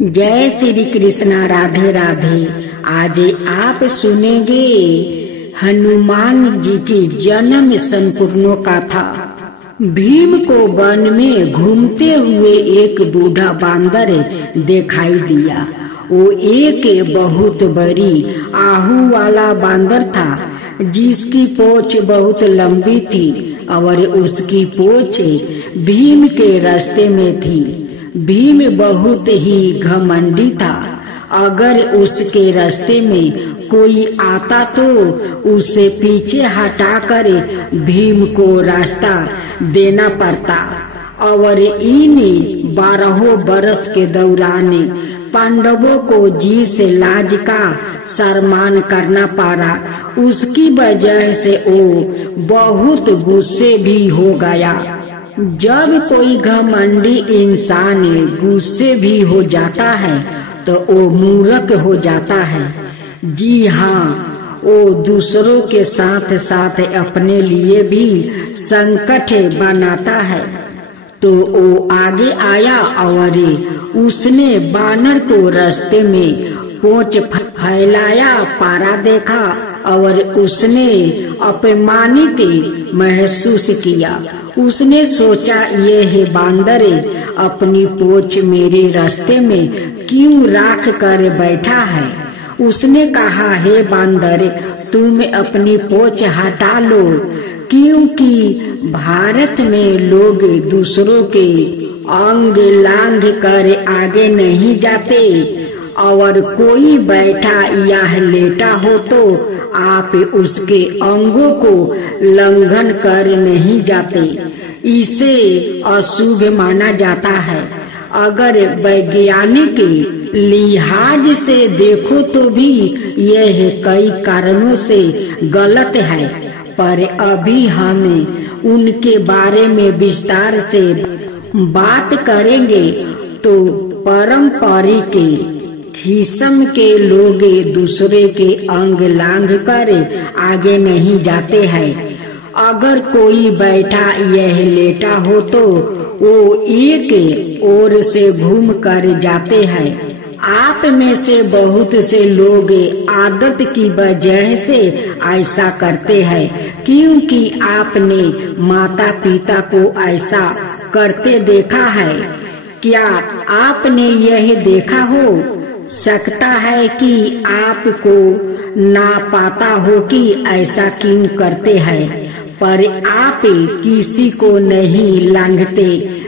जय श्री कृष्णा। राधे राधे। आज आप सुनेंगे हनुमान जी की जन्म संपूर्णों का था। भीम को वन में घूमते हुए एक बूढ़ा बांदर दिखाई दिया। वो एक बहुत बड़ी आहू वाला बांदर था, जिसकी पूंछ बहुत लंबी थी और उसकी पूंछ भीम के रास्ते में थी। भीम बहुत ही घमंडी था। अगर उसके रास्ते में कोई आता तो उसे पीछे हटाकर भीम को रास्ता देना पड़ता। और इन 12 बरस के दौरान पांडवों को जिस लाज का सम्मान करना पड़ा, उसकी वजह से वो बहुत गुस्से भी हो गया। जब कोई घमंडी इंसान गुस्से भी हो जाता है तो वो मूर्ख हो जाता है। जी हाँ, वो दूसरों के साथ साथ अपने लिए भी संकट बनाता है। तो वो आगे आया और उसने बानर को रास्ते में पूंछ फैलाया पारा देखा और उसने अपमानित महसूस किया। उसने सोचा, ये है बांदर अपनी पूंछ मेरे रास्ते में क्यों राख कर बैठा है। उसने कहा, हे बांदर, तुम अपनी पूंछ हटा लो, क्योंकि भारत में लोग दूसरों के अंग लांघ कर आगे नहीं जाते और कोई बैठा या लेटा हो तो आप उसके अंगों को लंघन कर नहीं जाते। इसे अशुभ माना जाता है। अगर वैज्ञानिक लिहाज से देखो तो भी यह कई कारणों से गलत है, पर अभी हम उनके बारे में विस्तार से बात करेंगे। तो पारंपरिक किस्म के लोग दूसरे के अंग लांघ कर आगे नहीं जाते हैं। अगर कोई बैठा यह लेटा हो तो वो एक ओर से घूम कर जाते हैं। आप में से बहुत से लोग आदत की वजह से ऐसा करते हैं, क्योंकि आपने माता पिता को ऐसा करते देखा है। क्या आपने यह देखा हो सकता है कि आपको ना पता हो कि ऐसा क्यों करते हैं, पर आप किसी को नहीं लांघते।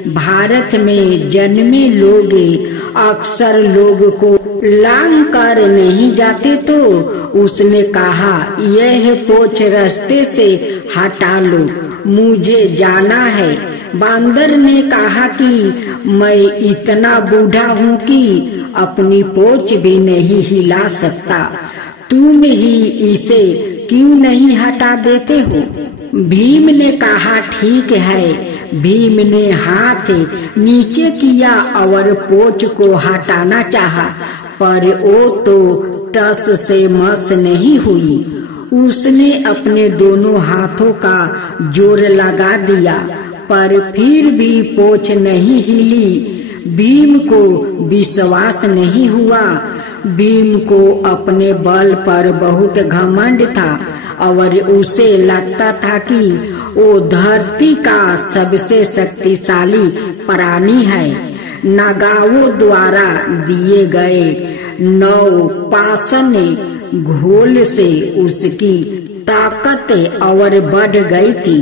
भारत में जन्मे लोग अक्सर लोग को लांघ कर नहीं जाते। तो उसने कहा, यह पूंछ रास्ते से हटा लो, मुझे जाना है। बांदर ने कहा कि मैं इतना बूढ़ा हूँ कि अपनी पूंछ भी नहीं हिला सकता, तुम ही इसे क्यों नहीं हटा देते हो। भीम ने कहा, ठीक है। भीम ने हाथ नीचे किया और पूंछ को हटाना चाहा, पर वो तो टस से मस नहीं हुई। उसने अपने दोनों हाथों का जोर लगा दिया, पर फिर भी पूंछ नहीं हिली। भीम को विश्वास नहीं हुआ। भीम को अपने बल पर बहुत घमंड था और उसे लगता था कि वो धरती का सबसे शक्तिशाली प्राणी है। नागाओं द्वारा दिए गए 9 पाषाण घोल से उसकी ताकत और बढ़ गई थी।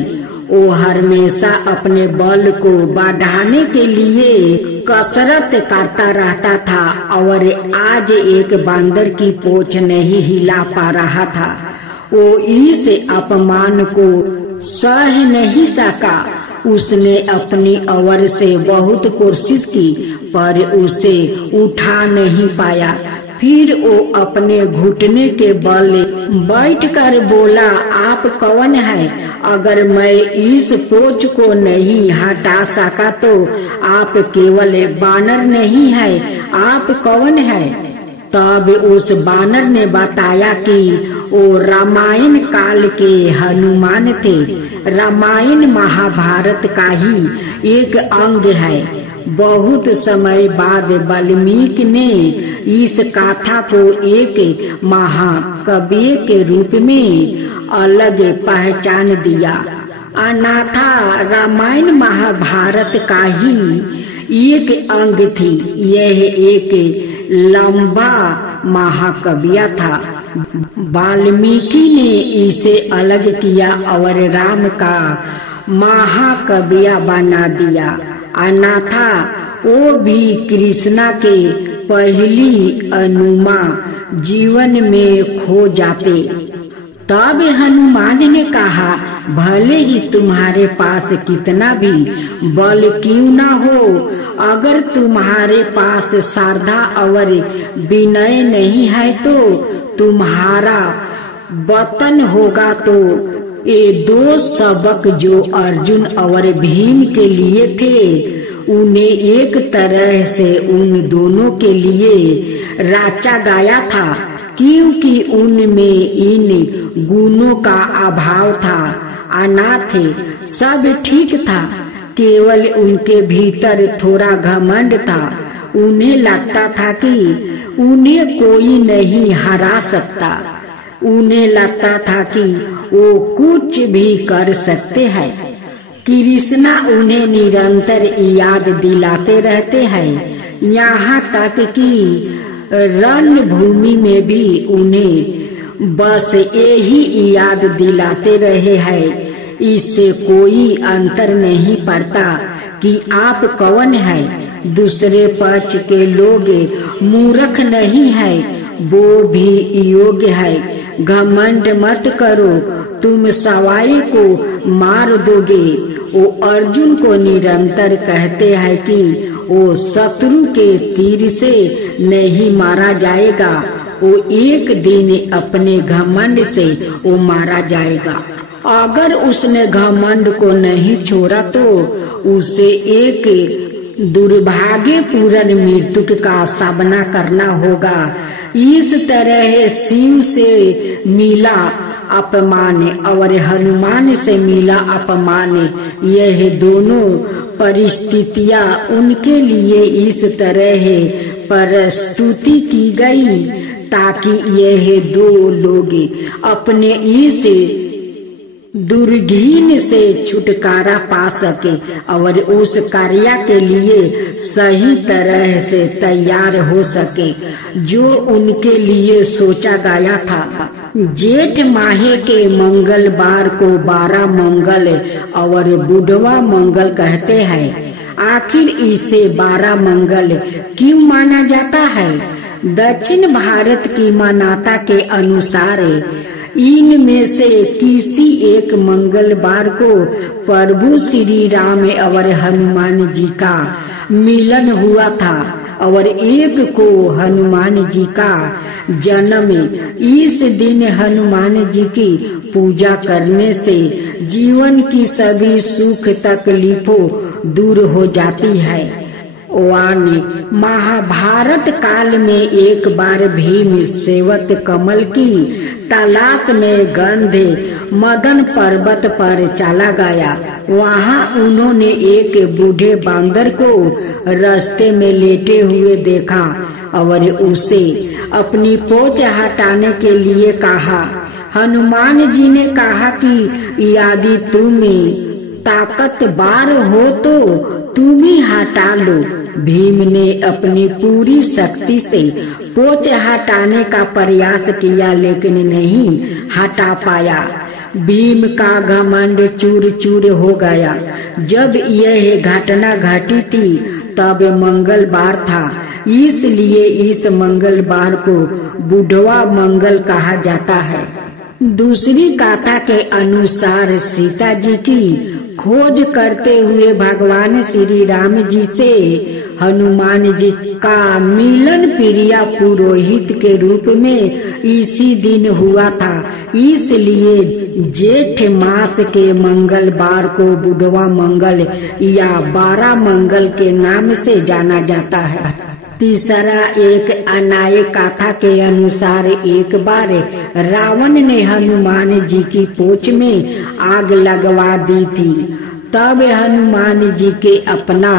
वो हमेशा अपने बल को बढ़ाने के लिए कसरत करता रहता था और आज एक बांदर की पूंछ नहीं हिला पा रहा था। वो इस अपमान को सह नहीं सका। उसने अपनी ओर से बहुत कोशिश की, पर उसे उठा नहीं पाया। फिर वो अपने घुटने के बल बैठकर बोला, आप कौन है? अगर मैं इस पूंछ को नहीं हटा सका तो आप केवल बानर नहीं है, आप कौन है? तब उस बानर ने बताया कि वो रामायण काल के हनुमान थे। रामायण महाभारत का ही एक अंग है। बहुत समय बाद वाल्मीकि ने इस गाथा को एक महाकाव्य के रूप में अलग पहचान दिया। अनाथा रामायण महाभारत का ही एक अंग थी। यह एक लंबा महाकाव्य था। वाल्मीकि ने इसे अलग किया और राम का महाकाव्य बना दिया। अनाथा वो भी कृष्णा के पहली अनुमा जीवन में खो जाते। तब हनुमान ने कहा, भले ही तुम्हारे पास कितना भी बल क्यों ना हो, अगर तुम्हारे पास श्रद्धा और विनय नहीं है तो तुम्हारा वतन होगा। तो ये दो सबक जो अर्जुन और भीम के लिए थे, उन्हें एक तरह से उन दोनों के लिए रचा गया था, क्योंकि उनमें इन गुणों का अभाव था। अनाथ सब ठीक था, केवल उनके भीतर थोड़ा घमंड था। उन्हें लगता था कि उन्हें कोई नहीं हरा सकता। उन्हें लगता था कि वो कुछ भी कर सकते हैं। कृष्णा उन्हें निरंतर याद दिलाते रहते हैं, यहाँ तक कि रणभूमि में भी उन्हें बस यही याद दिलाते रहे हैं। इससे कोई अंतर नहीं पड़ता कि आप कौन है। दूसरे पक्ष के लोग मूर्ख नहीं है, वो भी योग्य है। घमंड मत करो, तुम सवारी को मार दोगे। वो अर्जुन को निरंतर कहते हैं कि वो शत्रु के तीर से नहीं मारा जाएगा, वो एक दिन अपने घमंड से वो मारा जाएगा। अगर उसने घमंड को नहीं छोड़ा तो उसे एक दुर्भाग्यपूर्ण मृत्यु का सामना करना होगा। इस तरह शिव से मिला अपमान और हनुमान से मिला अपमान, यह दोनों परिस्थितियां उनके लिए इस तरह प्रस्तुति की गई ताकि यह दो लोग अपने इस दुर्घिन से छुटकारा पा सके और उस कार्य के लिए सही तरह से तैयार हो सके जो उनके लिए सोचा गया था। जेठ माह के मंगलवार को 12 मंगल और बुधवा मंगल कहते हैं। आखिर इसे 12 मंगल क्यों माना जाता है? दक्षिण भारत की मान्यता के अनुसार इनमें से किसी एक मंगलवार को प्रभु श्री राम और हनुमान जी का मिलन हुआ था और एक को हनुमान जी का जन्म। इस दिन हनुमान जी की पूजा करने से जीवन की सभी सुख तकलीफों दूर हो जाती है। वाणी महाभारत काल में एक बार भीम सेवक कमल की तलाश में गंधे मदन पर्वत पर चला गया। वहाँ उन्होंने एक बूढ़े बांदर को रास्ते में लेटे हुए देखा और उसे अपनी पोंछ हटाने के लिए कहा। हनुमान जी ने कहा कि यदि तुम ताकतवर हो तो तुम ही हटा लो। भीम ने अपनी पूरी शक्ति से पोंछ हटाने का प्रयास किया लेकिन नहीं हटा पाया। भीम का घमंड चूर चूर हो गया। जब यह घटना घटी थी तब मंगलवार था, इसलिए इस मंगलवार को बुधवा मंगल कहा जाता है। दूसरी गाथा के अनुसार सीता जी की खोज करते हुए भगवान श्री राम जी से हनुमान जी का मिलन प्रिया पुरोहित के रूप में इसी दिन हुआ था। इसलिए जेठ मास के मंगलवार को बुधवा मंगल या 12 मंगल के नाम से जाना जाता है। तीसरा एक अन्याय गाथा के अनुसार एक बार रावण ने हनुमान जी की पोंछ में आग लगवा दी थी। तब हनुमान जी के अपना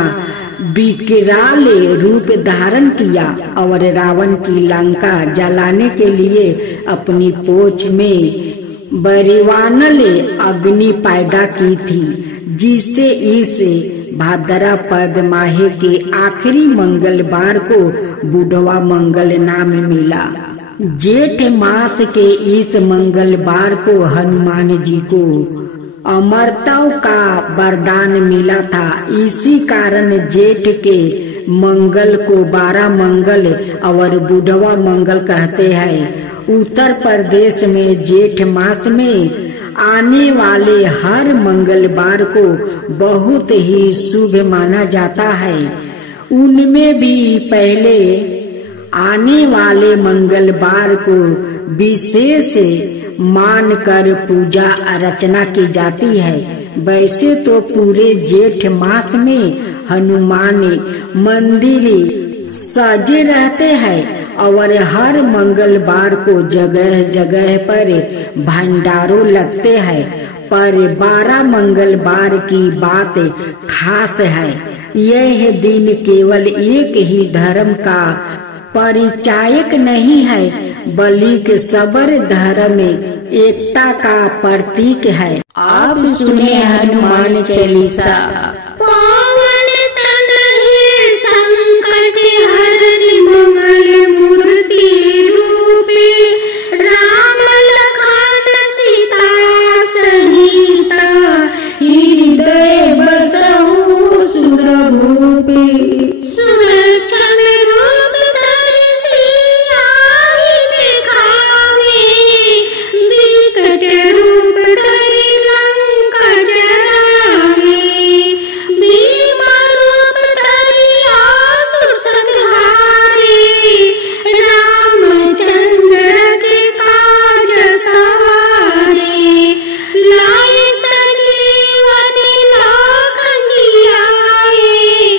विकराल रूप धारण किया और रावण की लंका जलाने के लिए अपनी पोछ में बरिवानल अग्नि पैदा की थी, जिससे इस भाद्रपद माह के आखिरी मंगलवार को बुढ़वा मंगल नाम मिला। जेठ मास के इस मंगलवार को हनुमान जी को अमरता का वरदान मिला था। इसी कारण जेठ के मंगल को 12 मंगल और बुढ़वा मंगल कहते हैं। उत्तर प्रदेश में जेठ मास में आने वाले हर मंगलवार को बहुत ही शुभ माना जाता है। उनमें भी पहले आने वाले मंगलवार को विशेष मानकर पूजा अर्चना की जाती है। वैसे तो पूरे जेठ मास में हनुमान मंदिर सजे रहते हैं और हर मंगलवार को जगह जगह पर भंडारों लगते हैं, पर 12 मंगलवार की बात खास है। यह दिन केवल एक ही धर्म का परिचायक नहीं है, बल्कि सबर धर्म एकता का प्रतीक है। आप सुने हनुमान चालीसा। पवन तनहि संकट हरनि मंगल मूर्ति रूपे, राम लखन सीता सहिता, हृदय बसहु सुरभूपे। सुलक्षण रूप धरि सियाहि देखावे, बिकट रूप धरि लंका जरावे, भीम रूप धरि असुर संहारे, रामचंद्र के काज सवारे, लाए संजीवन लखन जियाए,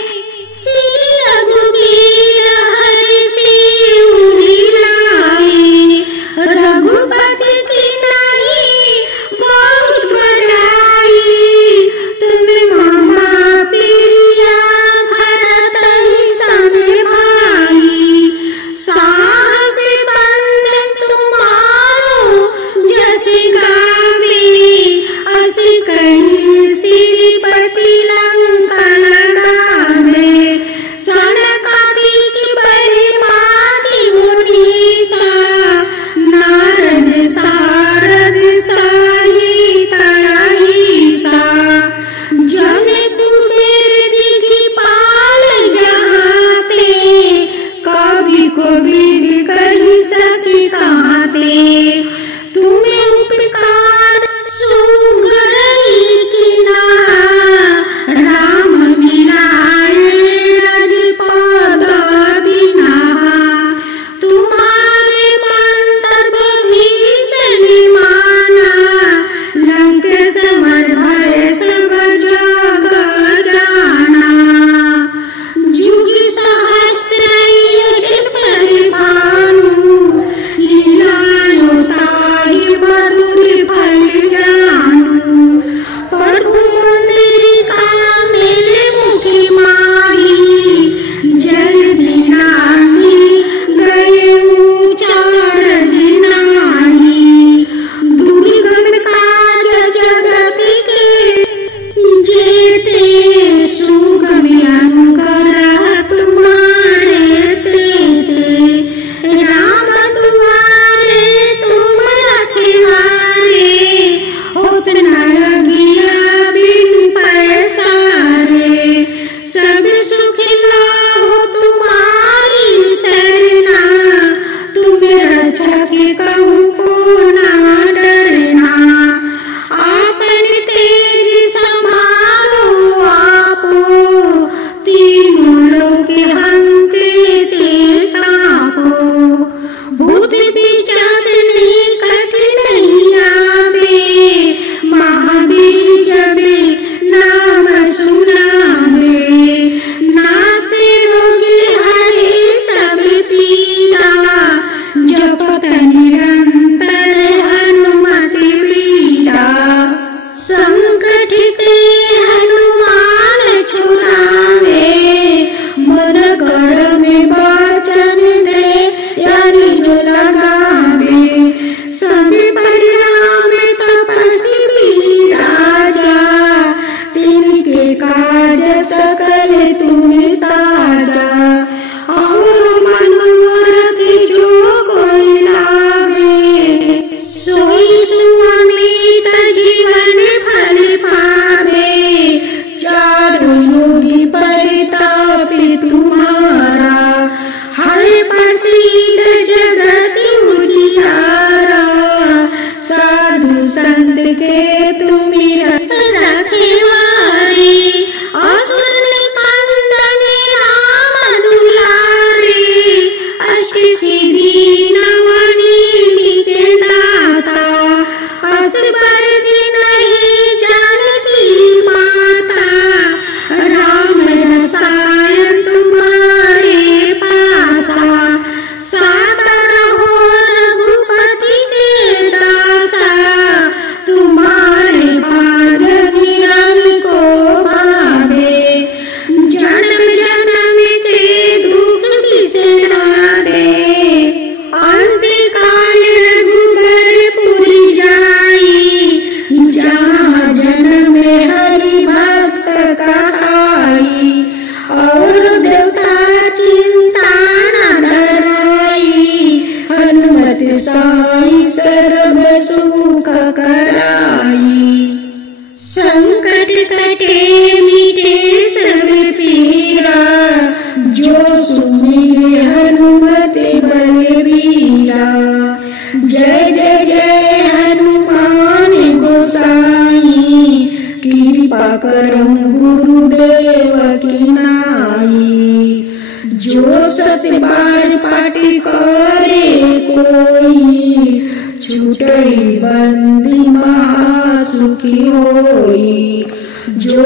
कहूँ गुरुदेव की नाई। जो सत बार पाठ करे कोई, छूटई बंदी महासुखी होई। जो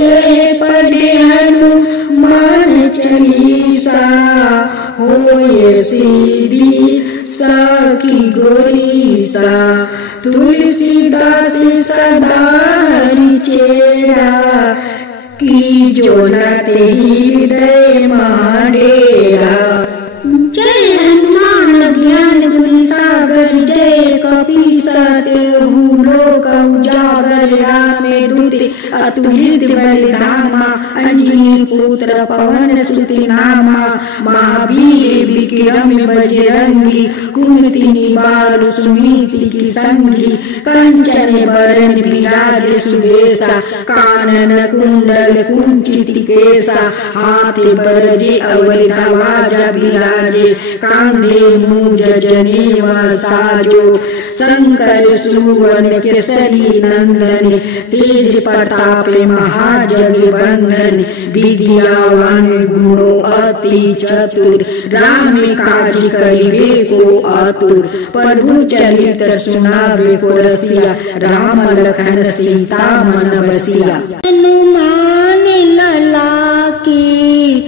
ये पढ़े हनुमान चालीसा, होए सीधी सखी गोरीसा। तुलसीदास सदा हरि चेरा, की जो नाते हृदय मारेरा। जय हनुमान ज्ञान गुण सागर, जय कपीस तेहु लोक उजागर। राम दूत अतुलित बलिधामा, अंजनी पुत्र पवन सुत नामा। महावीर विक्रम बजरंगी, कुमति निवार सुनीति की संगी। कंचन बरन विराज सुबेसा, कानन कुंडल कुंचित केसा। हाथ बरजे अवल ध्वजा विराजे, कांधे मूंज जनेवा साजो। शंकर सुवन केसरी नंदन, तेज प्रताप महाजगवंदन। विद्यावान गुणो अति चतुर, राम काज करिबे को आतुर। प्रभु चरित सुनावे को रसिया, राम लखन सीता मन बसिया। हनुमान लला की,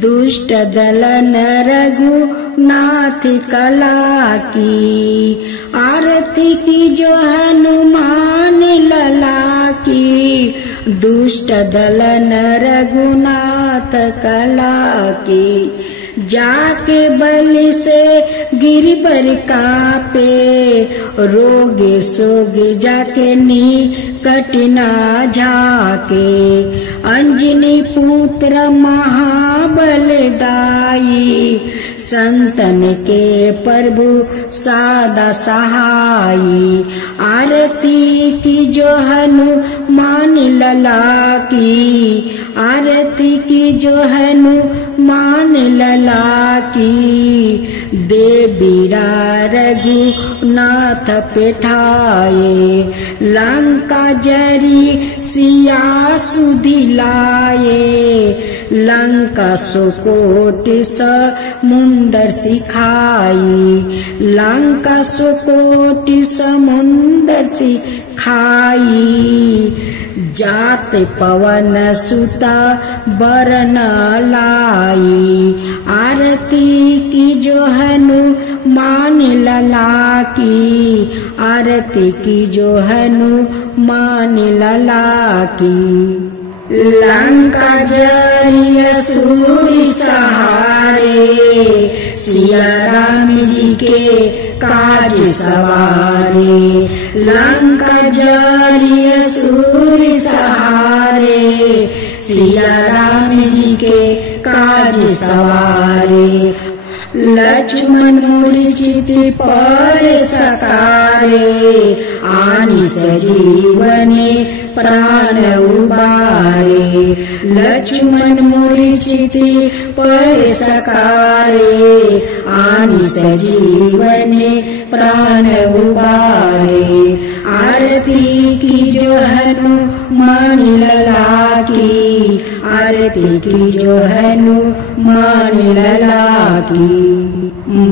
दुष्ट दलन रघुनाथ कला की। आरती की जो हनुमान लला की, दुष्ट दलन रघुनाथ कला की। जाके बलि से गिर पर कापे, रोगे सोगे जाके निकट ना झाके। अंजनी पुत्र महाबलदाई, संतन के प्रभु सादा सहाई। आरती की जो हनुमान लला की, आरती की जो हनुमान लला की। देवीरा रघुनाथ पेठाए, लंका जरी सिया सुधिलाए। लंका सुकोट समुंदर सिखाई, लंका सुकोट समुंदर सिखाई। जात पवन सुता बरन लाई, आरती की जो हनुमान लला की। आरती की जो हनुमान लला की। लंका जरी असुर सहारे, सिया राम जी के काज सवारे। लंका जरी असुर सहारे, सिया राम जी के काज सवारे। लक्ष्मण मूर्छित पर सकारे, आनि सजीवने प्राण उबारे। लक्ष्मण मूर्छित पर सकारे, आनि सजीवने प्राण उबारे। आरती की जो हनुमान लला की, आरती की जो हनुमान लला की।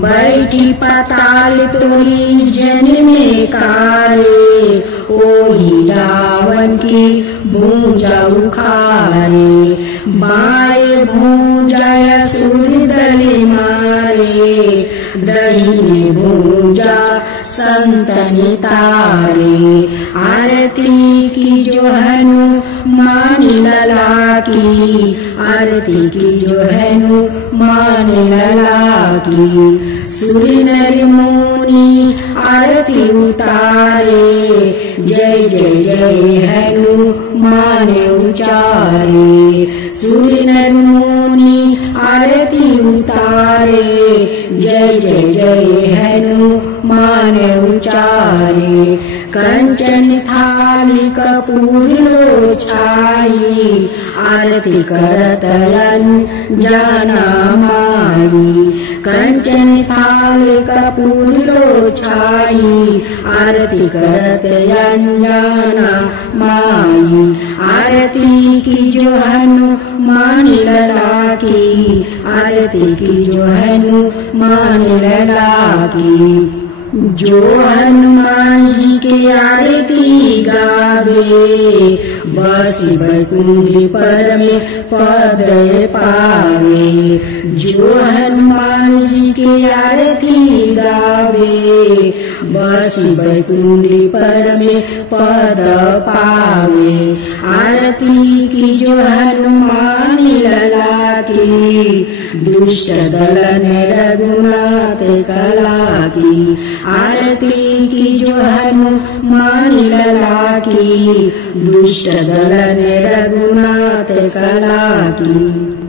बैठी पाताल तोरी जन में कारे, ओही रावण की भूजा उखारे। बाएं भूजा असुर दल मारे, दाहिने भूजा संतन तारे। आरती की जो हनुमान लला की, आरती की जो हनुमान लला की। सुर नर मुनि आरती उतारे, जय जय जय हनुमान उचारे। सुर नर मुनि आरती उतारे, जय जय जय हनुमान उचारे। कंचन थाल माली कपूर लो छाई आरती करत अंजना माई कंचन थाल कपूर लो छाई आरती करत अंजना माई आरती की जो हनुमान लला की आरती की जो हनुमान लला की जो हनुमान जी के आरती गावे बस बैकुंठ पर में पद पावे जो हनुमान जी के आरती गावे बस बैकुंठ पर में पद पावे आरती की जो हनुमान लला की दुष्ट दलन रघुनाथ कला की आरती की जो हनुमान लला की दुष्ट दलन रघुनाथ कला की।